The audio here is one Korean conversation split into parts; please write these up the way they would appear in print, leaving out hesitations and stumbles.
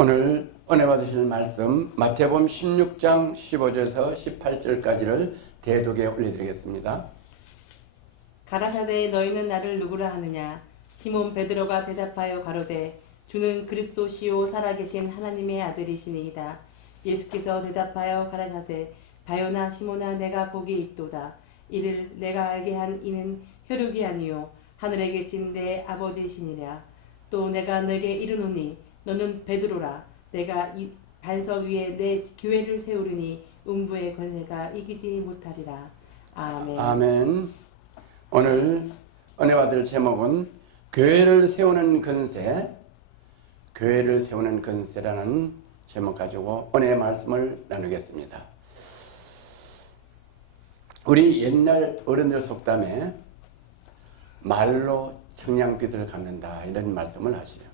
오늘 은혜 받으실 말씀 마태복음 16장 15절에서 18절까지를 대독에 올려드리겠습니다. 가라사대 너희는 나를 누구라 하느냐? 시몬 베드로가 대답하여 가로되 주는 그리스도시요 살아계신 하나님의 아들이시니이다. 예수께서 대답하여 가라사대 바요나 시몬아 내가 복이 있도다. 이를 내가 알게 한 이는 혈육이 아니요 하늘에 계신 내 아버지시니라. 또 내가 너에게 이르노니 너는 베드로라. 내가 이 반석 위에 내 교회를 세우리니 음부의 권세가 이기지 못하리라. 아멘. 아멘. 오늘 은혜 받을 제목은 교회를 세우는 건세, 교회를 세우는 건세라는 제목 가지고 은혜의 말씀을 나누겠습니다. 우리 옛날 어른들 속담에 말로 청량빛을 갖는다 이런 말씀을 하시죠.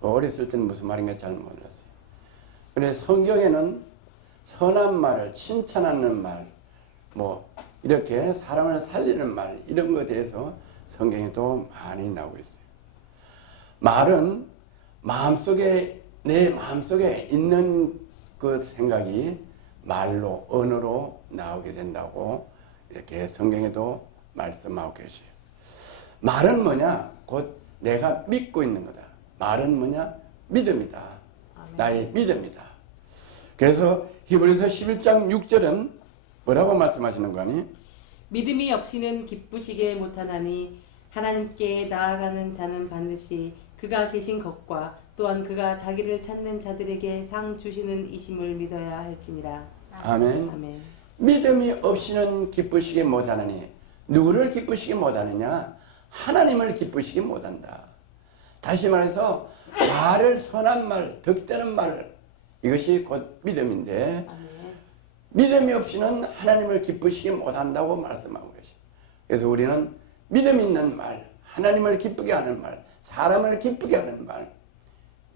어렸을 때는 무슨 말인가 잘 몰랐어요. 그런데 성경에는 선한 말을 칭찬하는 말, 이렇게 사람을 살리는 말 이런 것에 대해서 성경에도 많이 나오고 있어요. 말은 내 마음속에 있는 그 생각이 말로 언어로 나오게 된다고 이렇게 성경에도 말씀하고 계세요. 말은 뭐냐? 곧 내가 믿고 있는 거다. 말은 뭐냐? 믿음이다. 아멘. 나의 믿음이다. 그래서 히브리서 11장 6절은 뭐라고 말씀하시는 거니? 믿음이 없이는 기쁘시게 못하나니 하나님께 나아가는 자는 반드시 그가 계신 것과 또한 그가 자기를 찾는 자들에게 상 주시는 이심을 믿어야 할지니라. 아멘. 아멘. 믿음이 없이는 기쁘시게 못하느니 누구를 기쁘시게 못하느냐? 하나님을 기쁘시게 못한다. 다시 말해서 말을 선한 말, 덕되는 말 이것이 곧 믿음인데 아멘. 믿음이 없이는 하나님을 기쁘시게 못한다고 말씀하고 계십니다. 그래서 우리는 믿음 있는 말, 하나님을 기쁘게 하는 말, 사람을 기쁘게 하는 말,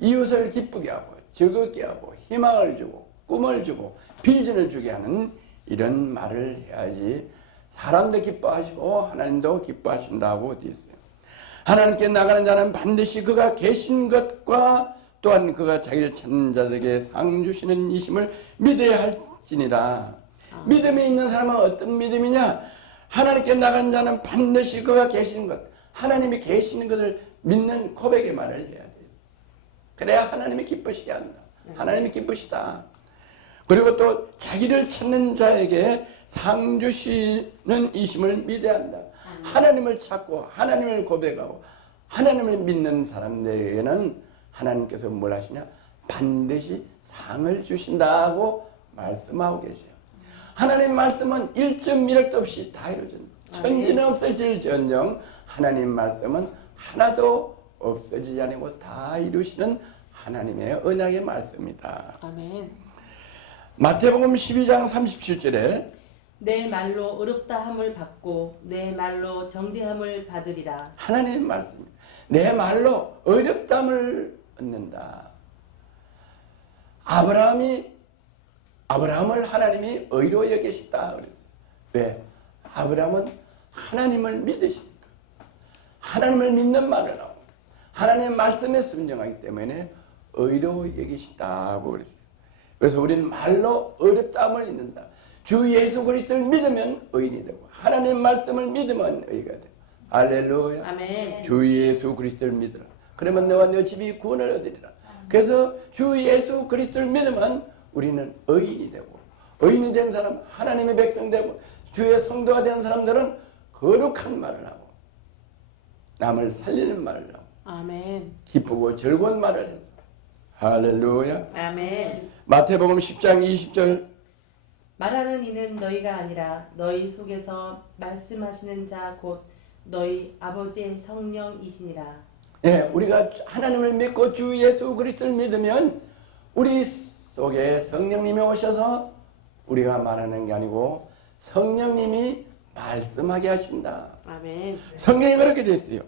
이웃을 기쁘게 하고 즐겁게 하고 희망을 주고 꿈을 주고 비전을 주게 하는 이런 말을 해야지 사람도 기뻐하시고 하나님도 기뻐하신다고 되어 있어요. 하나님께 나가는 자는 반드시 그가 계신 것과 또한 그가 자기를 찾는 자들에게 상 주시는 이심을 믿어야 할지니라. 믿음이 있는 사람은 어떤 믿음이냐? 하나님께 나간 자는 반드시 그가 계신 것, 하나님이 계시는 것을 믿는 고백의 말을 해야 돼요. 그래야 하나님이 기쁘시게 한다. 하나님이 기쁘시다. 그리고 또 자기를 찾는 자에게 상 주시는 이심을 믿어야 한다. 하나님을 찾고 하나님을 고백하고 하나님을 믿는 사람들에게는 하나님께서 뭘 하시냐? 반드시 상을 주신다고 말씀하고 계세요. 하나님 말씀은 1.1획도 없이 다 이루어진다. 천지는 없어질지언정 하나님 말씀은 하나도 없어지지 않고 다 이루시는 하나님의 언약의 말씀이다. 아멘. 마태복음 12장 37절에 내 말로 어렵다 함을 받고 내 말로 정죄함을 받으리라. 하나님의 말씀입니다. 내 말로 어렵담을 얻는다. 아브라함을 하나님이 의로 여기시다 그랬어요. 왜? 아브라함은 하나님을 믿으시니까. 하나님을 믿는 말을 하고 하나님의 말씀에 순종하기 때문에 의로 여기시다고 그랬어요. 그래서 우리는 말로 어렵다함을 얻는다. 주 예수 그리스도를 믿으면 의인이 되고 하나님의 말씀을 믿으면 의가 되고 할렐루야. 아멘. 주 예수 그리스도를 믿으라. 그러면 너와 너 집이 구원을 얻으리라. 그래서 주 예수 그리스도를 믿으면 우리는 의인이 되고 의인이 된 사람 하나님의 백성 되고 주의 성도가 된 사람들은 거룩한 말을 하고 남을 살리는 말을 하고 아멘. 기쁘고 즐거운 말을 해요. 할렐루야. 아멘. 마태복음 10장 20절 말하는 이는 너희가 아니라 너희 속에서 말씀하시는 자 곧 너희 아버지의 성령이시니라. 예, 우리가 하나님을 믿고 주 예수 그리스도를 믿으면 우리 속에 성령님이 오셔서 우리가 말하는 게 아니고 성령님이 말씀하게 하신다. 아멘. 성경이 그렇게 되어 있어요.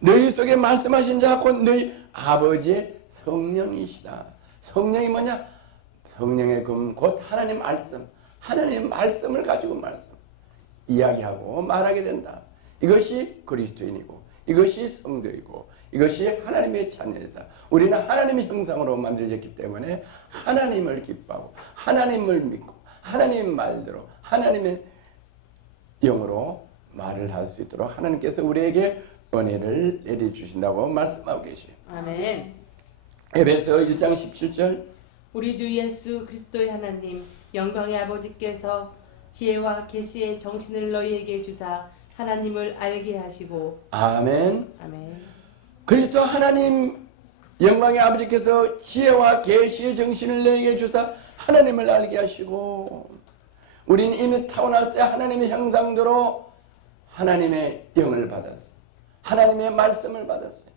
너희 속에 말씀하신 자 곧 너희 아버지의 성령이시다. 성령이 뭐냐? 성령의 금 곧 하나님 말씀. 하나님의 말씀을 가지고 이야기하고 말하게 된다. 이것이 그리스도인이고 이것이 성도이고 이것이 하나님의 자녀이다. 우리는 하나님의 형상으로 만들어졌기 때문에 하나님을 기뻐하고 하나님을 믿고 하나님의 말대로 하나님의 영으로 말을 할 수 있도록 하나님께서 우리에게 은혜를 내려주신다고 말씀하고 계시요. 아멘. 에베소 1장 17절 우리 주 예수 그리스도의 하나님 영광의 아버지께서 지혜와 계시의 정신을 너희에게 주사 하나님을 알게 하시고 아멘. 아멘. 그리스도 하나님 영광의 아버지께서 지혜와 계시의 정신을 너희에게 주사 하나님을 알게 하시고 우리는 이미 타고났을 때 하나님의 형상대로 하나님의 영을 받았어요. 하나님의 말씀을 받았어요.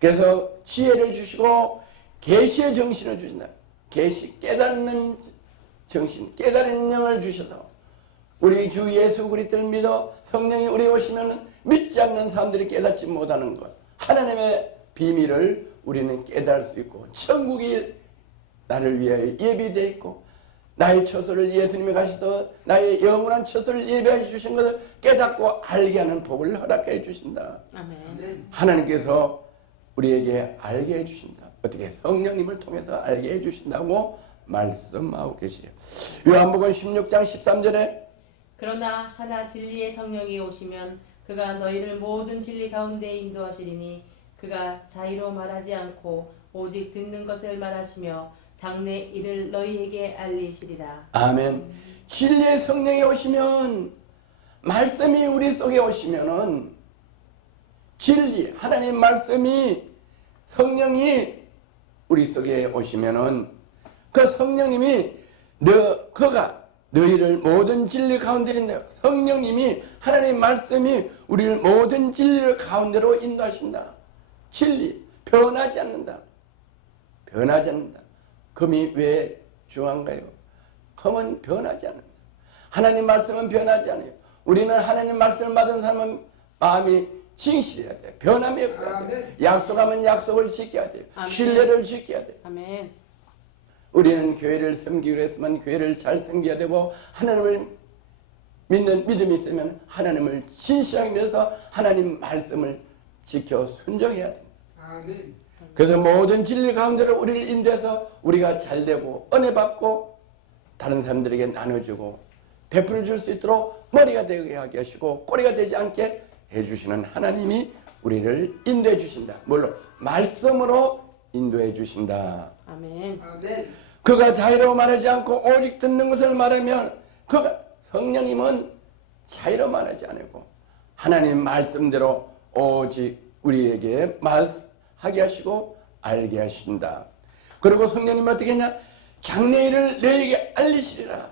그래서 지혜를 주시고 계시의 정신을 주신다. 계시 깨닫는 정신, 깨달은 영을 주셔서 우리 주 예수 그리스도를 믿어 성령이 우리에 오시면 믿지 않는 사람들이 깨닫지 못하는 것, 하나님의 비밀을 우리는 깨달을 수 있고 천국이 나를 위하여 예비되어 있고 나의 처소를 예수님이 가셔서 나의 영원한 처소를 예비해 주신 것을 깨닫고 알게 하는 복을 허락해 주신다. 아멘. 하나님께서 우리에게 알게 해 주신다. 어떻게 성령님을 통해서 알게 해 주신다고 말씀하고 계시요. 요한복음 16장 13절에 그러나 하나 진리의 성령이 오시면 그가 너희를 모든 진리 가운데 인도하시리니 그가 자의로 말하지 않고 오직 듣는 것을 말하시며 장래 일을 너희에게 알리시리라. 아멘. 진리의 성령이 오시면 말씀이 우리 속에 오시면은 진리 하나님 말씀이 성령이 우리 속에 오시면은 그 성령님이 그가 너희를 모든 진리 가운데 인도해 성령님이 하나님 말씀이 우리를 모든 진리 가운데로 인도하신다. 진리 변하지 않는다. 변하지 않는다. 금이 왜 중요한가요? 금은 변하지 않는다. 하나님 말씀은 변하지 않아요. 우리는 하나님 말씀을 받은 사람은 마음이 진실해야 돼. 변함이 없어야 돼. 약속하면 약속을 지켜야 돼. 아멘. 신뢰를 지켜야 돼. 아멘. 우리는 교회를 섬기기로 했으면 교회를 잘 섬겨야 되고 하나님을 믿는 믿음이 있으면 하나님을 진실하게 믿어서 하나님 말씀을 지켜 순종해야 됩니다. 아멘. 그래서 모든 진리 가운데로 우리를 인도해서 우리가 잘되고 은혜 받고 다른 사람들에게 나눠주고 베풀어 줄 수 있도록 머리가 되게 하게 하시고 꼬리가 되지 않게 해주시는 하나님이 우리를 인도해 주신다. 물론 말씀으로 인도해 주신다. 아멘. 아멘. 그가 자유로 말하지 않고 오직 듣는 것을 말하면 그가 성령님은 자유로 말하지 않고 하나님 말씀대로 오직 우리에게 말하게 하시고 알게 하신다. 그리고 성령님 어떻게 했냐? 장래일을 너에게 알리시리라.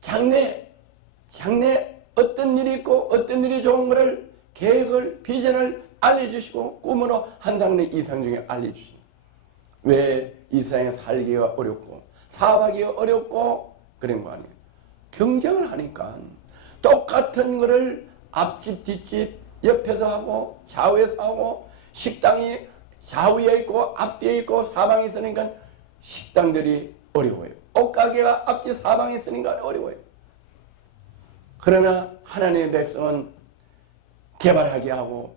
장래 어떤 일이 있고 어떤 일이 좋은 것을 계획을 비전을 알려주시고 꿈으로 한 장래 이상 중에 알려주십니다. 왜 이 세상에 살기가 어렵고 사업하기가 어렵고 그런 거 아니에요. 경쟁을 하니까 똑같은 거를 앞집 뒷집 옆에서 하고 좌우에서 하고 식당이 좌우에 있고 앞뒤에 있고 사방에 있으니까 식당들이 어려워요. 옷가게가 앞뒤 사방에 있으니까 어려워요. 그러나 하나님의 백성은 개발하게 하고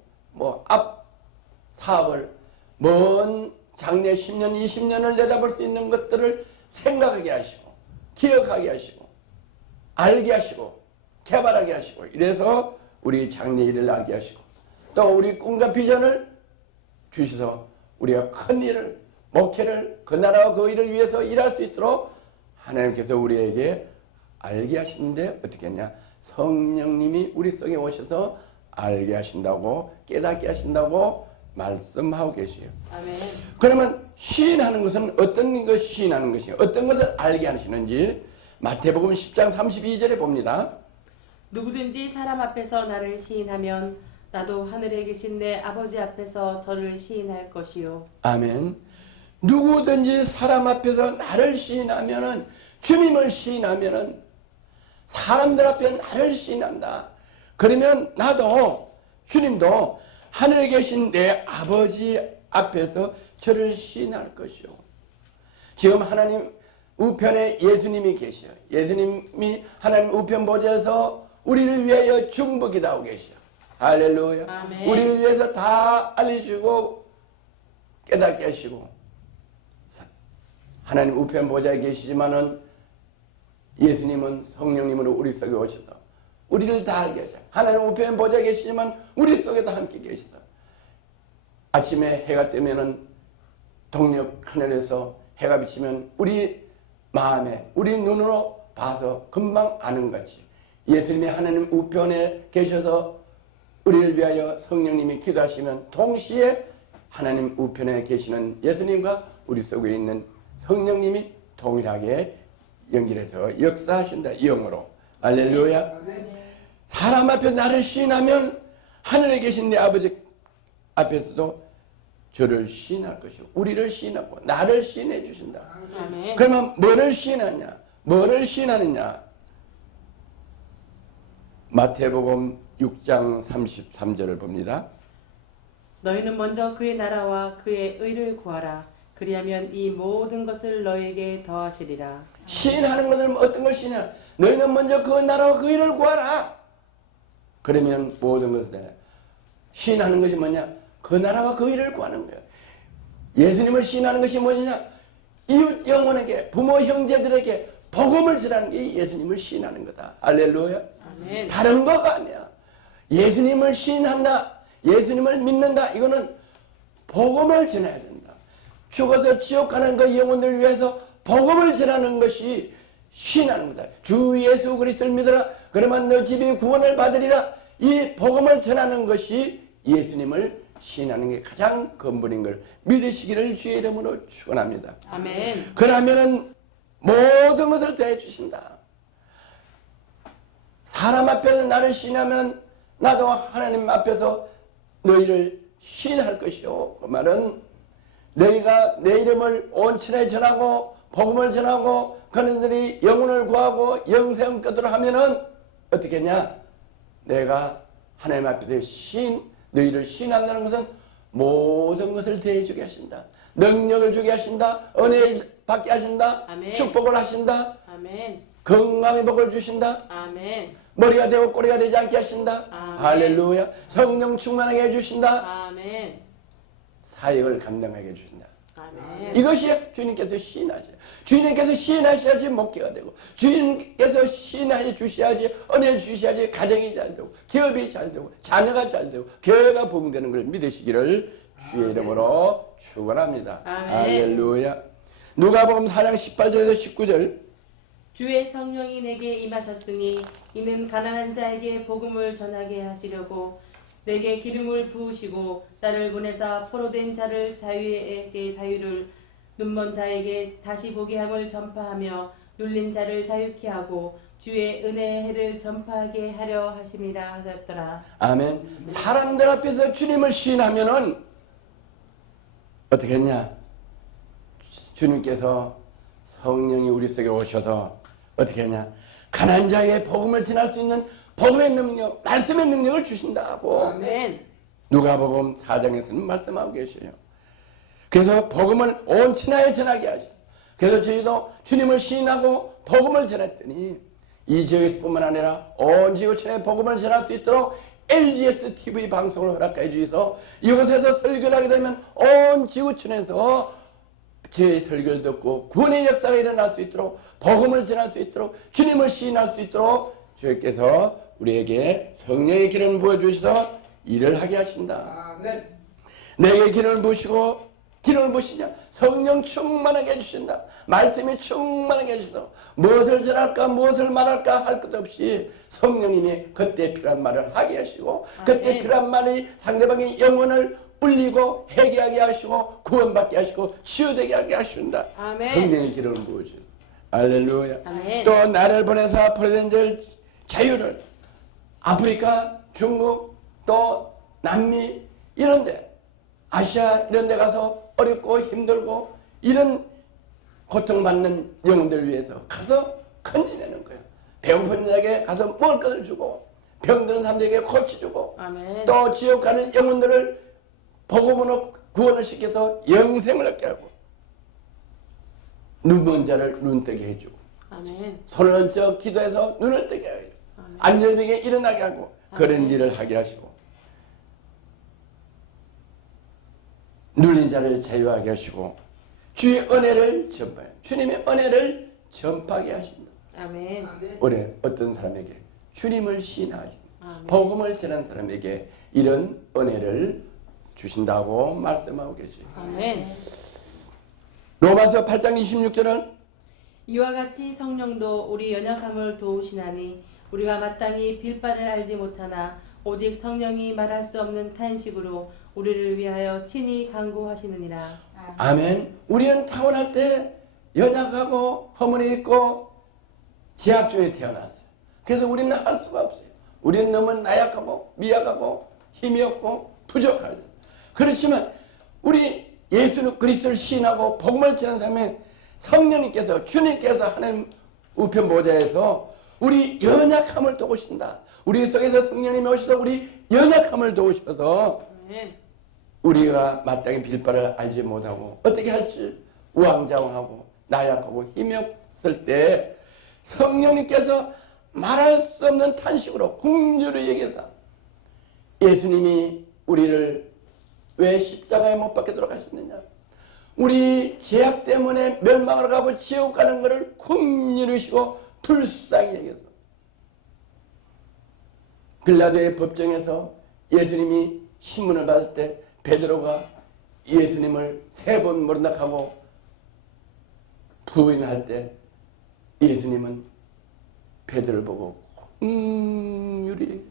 앞 사업을 먼 장래 10년 20년을 내다볼 수 있는 것들을 생각하게 하시고 기억하게 하시고 알게 하시고 개발하게 하시고 이래서 우리 장래 일을 알게 하시고 또 우리 꿈과 비전을 주셔서 우리가 큰 일을 목회를 그 나라와 그 일을 위해서 일할 수 있도록 하나님께서 우리에게 알게 하시는데 어떻게 했냐? 성령님이 우리 속에 오셔서 알게 하신다고 깨닫게 하신다고 말씀하고 계시요. 아멘. 그러면 시인하는 것은 어떤 것을 시인하는 것이요? 어떤 것을 알게 하시는지 마태복음 10장 32절에 봅니다. 누구든지 사람 앞에서 나를 시인하면 나도 하늘에 계신 내 아버지 앞에서 저를 시인할 것이요. 아멘. 누구든지 사람 앞에서 나를 시인하면은 주님을 시인하면은 사람들 앞에 나를 시인한다. 그러면 나도 주님도 하늘에 계신 내 아버지 앞에서 저를 시인할 것이요. 지금 하나님 우편에 예수님이 계셔. 예수님이 하나님 우편 보좌에서 우리를 위하여 중보기도 하고 계셔. 할렐루야. 아멘. 우리를 위해서 다 알려주고 깨닫게 하시고 하나님 우편 보좌에 계시지만은 예수님은 성령님으로 우리 속에 오셔서 우리를 다 알게 하셔. 하나님 우편 보좌에 계시지만 우리 속에도 함께 계시다. 아침에 해가 뜨면은 동력 하늘에서 해가 비치면 우리 마음에 우리 눈으로 봐서 금방 아는 것이 예수님이 하나님 우편에 계셔서 우리를 위하여 성령님이 기도하시면 동시에 하나님 우편에 계시는 예수님과 우리 속에 있는 성령님이 동일하게 연결해서 역사하신다. 영으로. 할렐루야. 사람 앞에 나를 시인하면 하늘에 계신 내 아버지 앞에서도 저를 시인할 것이고 우리를 시인하고 나를 시인해 주신다. 아멘. 그러면 뭐를 시인하냐? 뭐를 시인하느냐? 마태복음 6장 33절을 봅니다. 너희는 먼저 그의 나라와 그의 의를 구하라. 그리하면 이 모든 것을 너희에게 더하시리라. 시인하는 것은 어떤 걸 시인하냐? 너희는 먼저 그 나라와 그 의를 구하라. 그러면 모든 것을 시인하는 것이 뭐냐? 그 나라와 그 의를 구하는 거예요. 예수님을 시인하는 것이 뭐냐? 이웃 영혼에게 부모 형제들에게 복음을 전하는 게 예수님을 시인하는 거다. 할렐루야. 아멘. 다른 거가 아니야. 예수님을 시인한다. 예수님을 믿는다. 이거는 복음을 전해야 된다. 죽어서 지옥 가는 그 영혼들을 위해서 복음을 전하는 것이 시인하는 거다. 주 예수 그리스도를 믿어라. 그러면 너 집이 구원을 받으리라. 이 복음을 전하는 것이 예수님을 시인하는 게 가장 근본인 걸 믿으시기를 주의 이름으로 축원합니다. 아멘. 그러면은 모든 것을 다 해주신다. 사람 앞에서 나를 시인하면 나도 하나님 앞에서 너희를 시인할 것이요. 그 말은 너희가 내 이름을 온천에 전하고 복음을 전하고 그들이 영혼을 구하고 영생 얻도록 하면은 어떻게 했냐? 내가 하나님 앞에서 너희를 시인한다는 것은 모든 것을 대해주게 하신다. 능력을 주게 하신다. 은혜를 받게 하신다. 아멘. 축복을 하신다. 아멘. 건강의 복을 주신다. 아멘. 머리가 되고 꼬리가 되지 않게 하신다. 아멘. 할렐루야. 성령 충만하게 해주신다. 아멘. 사역을 감당하게 해주신다. 아멘. 이것이 주님께서 시인하셔. 주님께서 시인하셔야지 목회가 되고 주님께서 시인하여 주셔야지 은혜를 주셔야지 가정이 잘 되고 기업이 잘 되고 자녀가 잘 되고 교회가 부흥되는 걸 믿으시기를 주의 이름으로 축원합니다. 아멘. 할렐루야. 누가복음 4장 18절에서 19절 주의 성령이 내게 임하셨으니 이는 가난한 자에게 복음을 전하게 하시려고 내게 기름을 부으시고 나를 보내사 포로된 자를 자유에게 자유를 눈먼 자에게 다시 보게 함을 전파하며 눌린 자를 자유케 하고 주의 은혜의 해를 전파하게 하려 하심이라 하셨더라. 아멘. 사람들 앞에서 주님을 시인하면은 어떻게 했냐? 주님께서 성령이 우리 속에 오셔서 어떻게 했냐? 가난한 자에게 복음을 전할 수 있는 복음의 능력, 말씀의 능력을 주신다고. 아멘. 누가복음 4장에서는 말씀하고 계셔요. 그래서 복음을 온 천하에 전하게 하시고 그래서 저희도 주님을 시인하고 복음을 전했더니 이 지역에서뿐만 아니라 온 지구촌에 복음을 전할 수 있도록 LGS TV 방송을 허락해 주셔서 이곳에서 설교를 하게 되면 온 지구촌에서 제 설교를 듣고 구원의 역사가 일어날 수 있도록 복음을 전할 수 있도록 주님을 시인할 수 있도록 주님께서 우리에게 성령의 기름을 부어주셔서 일을 하게 하신다. 내게 기름을 부으시고 기름을 부으시냐 성령 충만하게 해주신다. 말씀이 충만하게 해주셔서 무엇을 전할까 무엇을 말할까 할 것 없이 성령님이 그때 필요한 말을 하게 하시고 그때 필요한 말이 상대방의 영혼을 울리고 회개하게 하시고 구원받게 하시고 치유되게 하게 하신다. 아멘. 성령의 기름을 부으시고 할렐루야. 아멘. 또 나를 보내서 포로된 자유를 아프리카 중국 또 남미 이런데 아시아 이런 데 가서 어렵고 힘들고 이런 고통받는 영혼들을 위해서 가서 건지내는 거예요. 배고픈 자에게 가서 먹을 것을 주고 병드는 사람들에게 고쳐주고 아멘. 또 지옥 가는 영혼들을 복음으로 구원을 시켜서 영생을 얻게 하고 눈먼 자를 눈 뜨게 해주고 아멘. 손을 얹어 기도해서 눈을 뜨게 하고 안전하게 일어나게 하고 그런 일을 하게 하시고 눌린 자를 자유하게 하시고 주의 은혜를 전파해 주님의 은혜를 전파하게 하신다. 아멘. 올해 어떤 사람에게 주님을 신하시고 아멘. 복음을 전하는 사람에게 이런 은혜를 주신다고 말씀하고 계시죠. 아멘. 로마서 8장 26절은 이와 같이 성령도 우리 연약함을 도우시나니 우리가 마땅히 빌 바를 알지 못하나 오직 성령이 말할 수 없는 탄식으로 우리를 위하여 친히 간구하시느니라. 아멘. 우리는 타고날 때 연약하고 허물이 있고 제약 중에 태어났어요. 그래서 우리는 할 수가 없어요. 우리는 너무 나약하고 미약하고 힘이 없고 부족하죠. 그렇지만 우리 예수 그리스도를 신하고 복음을 전하는 사람은 성령님께서 주님께서 하나님 우편 보좌에서 우리 연약함을 도우신다. 우리 속에서 성령님이 오셔서 우리 연약함을 도우셔서 아멘. 우리가 마땅히 빌 바를 알지 못하고 어떻게 할지 우왕좌왕하고 나약하고 힘이 없을 때 성령님께서 말할 수 없는 탄식으로 긍휼히 여겨서 예수님이 우리를 왜 십자가에 못 박혀 돌아가셨느냐, 우리 죄악 때문에 멸망을 가고 지옥 가는 것을 긍휼히 여기시고 불쌍히 여겨서 빌라도의 법정에서 예수님이 신문을 받을 때 베드로가 예수님을 3번 모른다하고 부인할 때 예수님은 베드로를 보고 긍휼히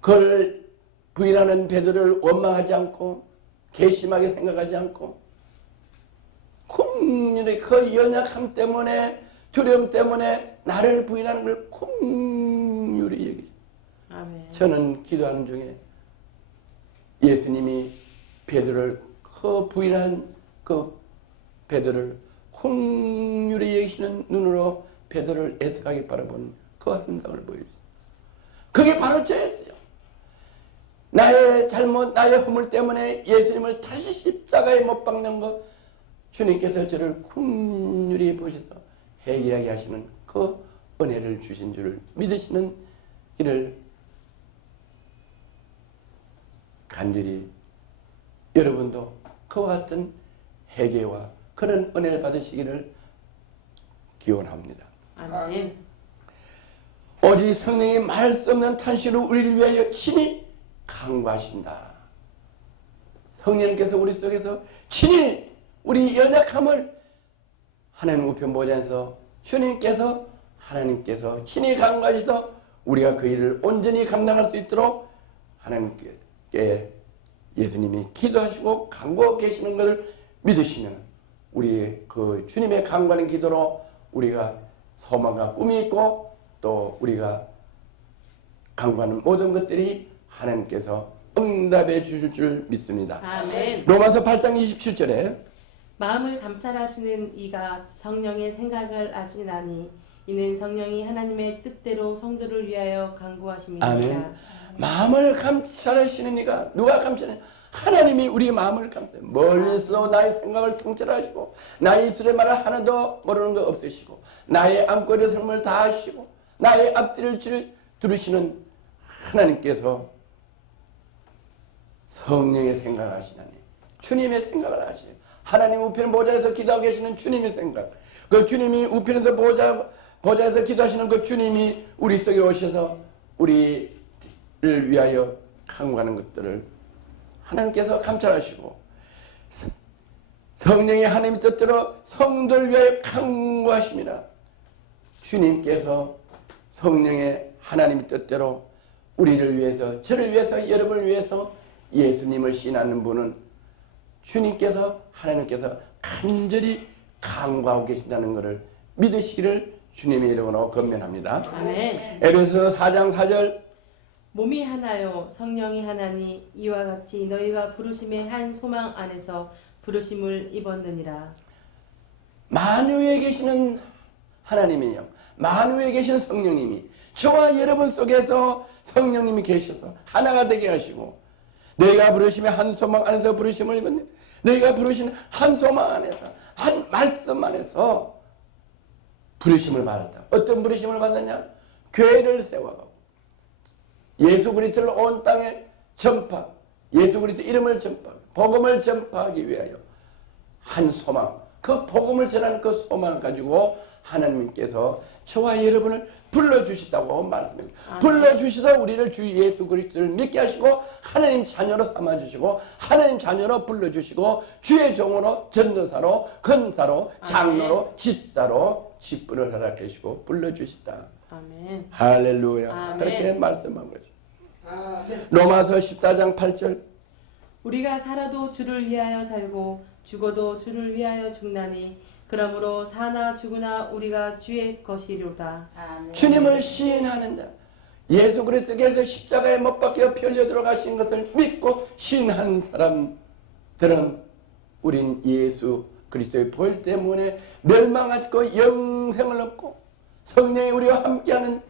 그걸 부인하는 베드로를 원망하지 않고 괘씸하게 생각하지 않고 긍휼히 그 연약함 때문에 두려움 때문에 나를 부인하는 걸 긍휼히 여기죠. 아멘. 저는 기도하는 중에 예수님이 베드로를 그 부인한 그 베드로를 긍휼히 여기시는 눈으로 베드로를 애석하게 바라보는 그 현상을 보여주죠. 그게 바로 저였어요. 나의 잘못, 나의 허물 때문에 예수님을 다시 십자가에 못 박는 것, 주님께서 저를 긍휼히 보셔서 회개하게 하시는 그 은혜를 주신 줄을 믿으시는 이를 간절히 여러분도 그와 같은 회개와 그런 은혜를 받으시기를 기원합니다. 아멘. 오직 성령이 말할 수 없는 탄식으로 우리를 위하여 친히 간구하신다. 성령님께서 우리 속에서 친히 우리 연약함을 하나님 우편 보좌에서 주님께서 하나님께서 친히 간구하셔서 우리가 그 일을 온전히 감당할 수 있도록 하나님께 예수님이 기도하시고 간구하고 계시는 것을 믿으시면 우리 그 주님의 간구하는 기도로 우리가 소망과 꿈이 있고 또 우리가 간구하는 모든 것들이 하나님께서 응답해 주실 줄 믿습니다. 아멘. 로마서 8장 27절에 마음을 감찰하시는 이가 성령의 생각을 아시나니 이는 성령이 하나님의 뜻대로 성도를 위하여 간구하심이니라. 아멘. 마음을 감찰하시는 이가 누가 감찰해? 하나님이 우리 마음을 감찰해. 멀리서 나의 생각을 통찰하시고 나의 입술의 말을 하나도 모르는 거 없으시고 나의 안거리 삶을 다 하시고 나의 앞뒤를 들으시는 하나님께서 성령의 생각을 하시나니 주님의 생각을 하시요. 하나님 우편 보좌에서 기도하고 계시는 주님의 생각, 그 주님이 우편에서 보좌에서 기도하시는 그 주님이 우리 속에 오셔서 우리를 위하여 간구하는 것들을 하나님께서 감찰하시고 성령의 하나님 뜻대로 성도를 위하여 간구하십니다. 주님께서 성령의 하나님 뜻대로 우리를 위해서, 저를 위해서, 여러분을 위해서 예수님을 신하는 분은 주님께서, 하나님께서 간절히 간구하고 계신다는 것을 믿으시기를 주님의 이름으로 권면합니다. 아멘. 에베소서 4장 4절 몸이 하나요 성령이 하나니 이와 같이 너희가 부르심의 한 소망 안에서 부르심을 입었느니라. 만유에 계시는 하나님이요, 만유에 계신 성령님이 저와 여러분 속에서 성령님이 계셔서 하나가 되게 하시고 너희가 부르심의 한 소망 안에서 부르심을 입었느니라. 너희가 부르신 한 소망 안에서, 한 말씀 안에서 부르심을 받았다. 어떤 부르심을 받았냐? 교회를 세워가고 예수 그리스도를 온 땅에 전파, 예수 그리스도 이름을 전파, 복음을 전파하기 위하여 한 소망, 그 복음을 전하는 그 소망을 가지고 하나님께서 저와 여러분을 불러주시다고 말씀합니다. 불러주시다 우리를 주 예수 그리스도를 믿게 하시고 하나님 자녀로 삼아주시고 하나님 자녀로 불러주시고 주의 종으로 전도사로 권사로 장로로 집사로 직분을 허락해 주시고 불러주시다. 아멘. 할렐루야. 아멘. 그렇게 말씀한 거죠. 로마서 14장 8절 우리가 살아도 주를 위하여 살고 죽어도 주를 위하여 죽나니 그러므로 사나 죽으나 우리가 주의 것이로다. 아멘. 주님을 시인하는 자, 예수 그리스도께서 십자가에 못 박혀 피 흘려 들어가신 것을 믿고 시인한 사람들은 우린 예수 그리스도의 보혈 때문에 멸망하고 영생을 얻고 성령이 우리와 함께하는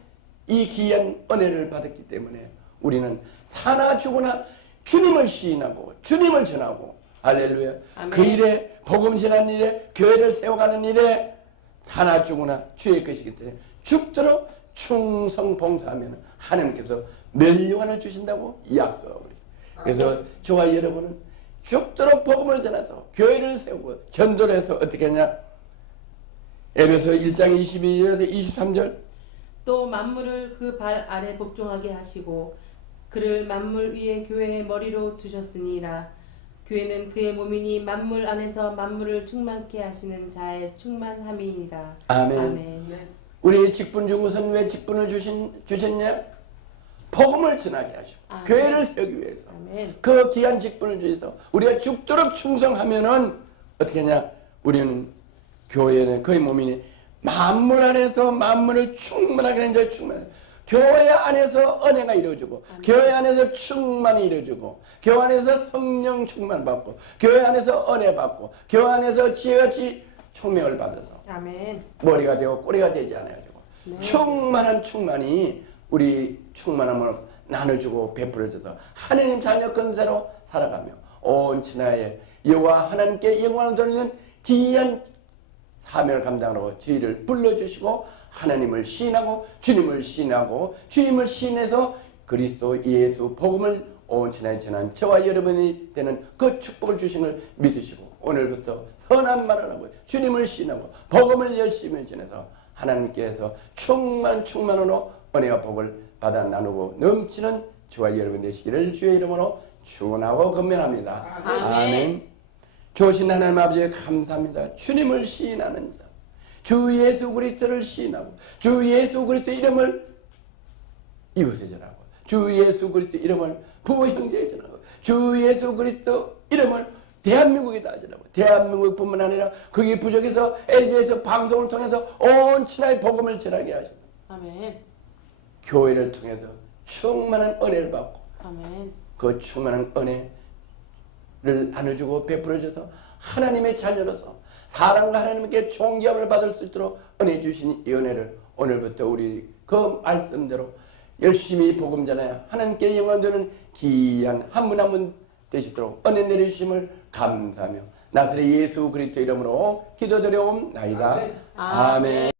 이 귀한 은혜를 받았기 때문에 우리는 사나 죽으나 주님을 시인하고 주님을 전하고 할렐루야. 아멘. 그 일에 복음 전하는 일에 교회를 세워가는 일에 사나 죽으나 주의 것이기 때문에 죽도록 충성 봉사하면 하나님께서 멸류관을 주신다고 약속하고 그래서 저와 여러분은 죽도록 복음을 전해서 교회를 세우고 전도를 해서 어떻게 하냐. 에베소 1장 22절에서 23절 또 만물을 그 발 아래 복종하게 하시고 그를 만물 위에 교회의 머리로 두셨으니라. 교회는 그의 몸이니 만물 안에서 만물을 충만케 하시는 자의 충만함이니라. 아멘. 아멘. 우리 직분 중 우선 왜 직분을 주셨냐? 복음을 전하게 하시고 아멘. 교회를 세우기 위해서 아멘. 그 귀한 직분을 주셔서 우리가 죽도록 충성하면은 어떻게 하냐? 우리는 교회는 그의 몸이니 만물 안에서 만물을 충만하게 하는 자 충만. 교회 안에서 은혜가 이루어지고 교회 안에서 충만이 이루어지고 교회 안에서 성령 충만 받고 교회 안에서 은혜 받고 교회 안에서 지혜같이 총명을 받아서 아멘. 머리가 되고 꼬리가 되지 않아가지고 네. 충만한 충만이 우리 충만함을 나눠주고 베풀어줘서 하나님 자녀 권세로 살아가며 온 천하에 여호와 하나님께 영광을 돌리는 귀한 사명을 감당하고 저희를 불러주시고 하나님을 시인하고 주님을 시인하고 주님을 시인해서 그리스도 예수 복음을 온 천하에 전한 저와 여러분이 되는 그 축복을 주신 걸 믿으시고 오늘부터 선한 말을 하고 주님을 시인하고 복음을 열심히 전해서 하나님께서 충만으로 은혜와 복을 받아 나누고 넘치는 저와 여러분 되시기를 주의 이름으로 축원하고 건면합니다. 아멘. 좋으신 하나님 아버지 감사합니다. 주님을 시인하는 자, 주 예수 그리스도를 시인하고 주 예수 그리스도 이름을 이웃에 전하고 주 예수 그리스도 이름을 부모 형제에 전하고 주 예수 그리스도 이름을 대한민국에다 전하고 대한민국뿐만 아니라 거기 부족해서 LG에서 방송을 통해서 온 천하의 복음을 전하게 하시고 아멘. 교회를 통해서 충만한 은혜를 받고 아멘. 그 충만한 은혜를 나눠주고 베풀어줘서 하나님의 자녀로서 사랑과 하나님께 존귀함을 받을 수 있도록 은혜 주신 이 은혜를 오늘부터 우리 그 말씀대로 열심히 복음 전하여 하나님께 영광 되는 귀한 한 분 한 분 되시도록 은혜 내리심을 감사하며 나사렛 예수 그리스도 이름으로 기도드려옵나이다. 아멘.